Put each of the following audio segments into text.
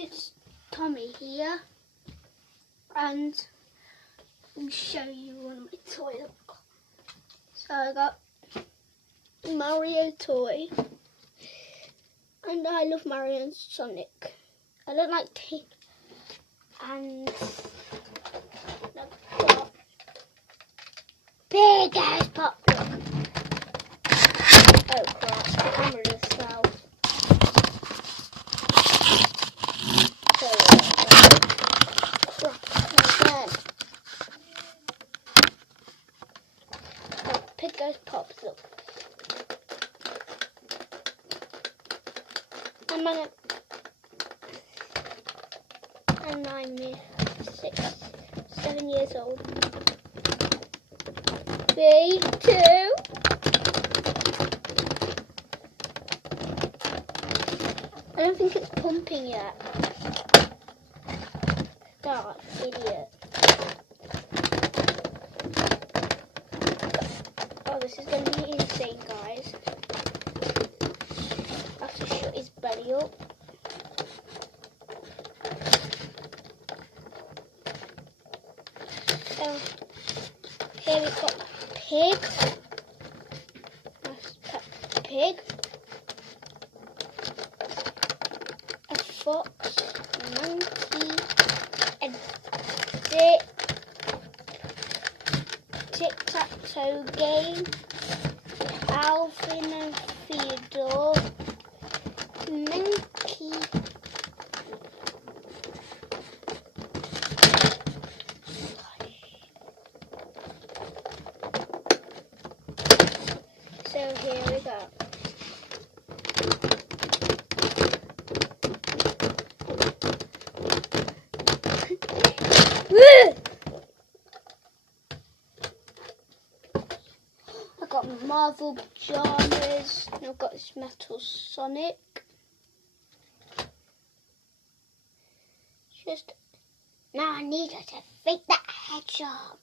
it's Tommy here, and I'll show you one of my toys I've got. So I got a Mario toy, and I love Mario and Sonic. I don't like tape, and I've got big ass pop. Oh crap, the camera just fell. Pick those pops up. I'm 7 years old. 3, 2. I don't think it's pumping yet. God, idiot. Oh, this is going to be insane, guys. I have to shut his belly up. So, here we've got a pig. A pig. A fox. A monkey. A tic-tac-toe game. Alvin and Theodore. Monkey. So here we go. I've got Marvel pajamas, and I've got this metal Sonic. Just now I need her to fake that headshot.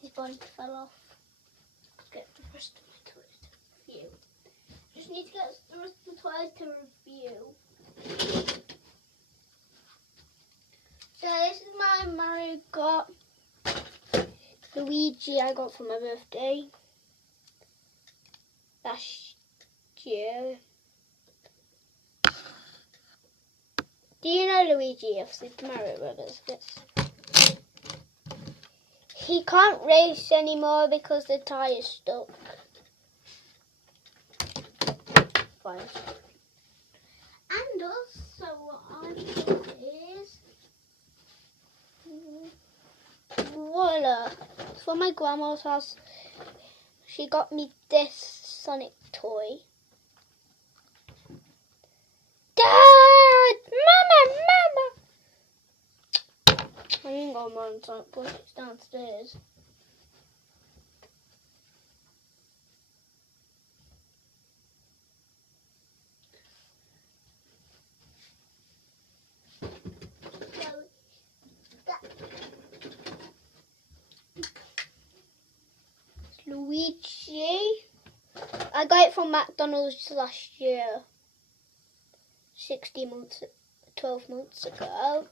His body fell off. Let's get the rest of my toys to review. Just need to get the rest of the toys to review. So this is my Mario Kart. Luigi I got for my birthday last year. Do you know Luigi of Super Mario Brothers? Yes. He can't race anymore because the tire's stuck. Fine. And also what I've got is voila. For my grandma's house, she got me this Sonic toy. Dad! Mama! I ain't got mine, Sonic toy. It's downstairs. Luigi. I got it from McDonald's last year. 12 months ago.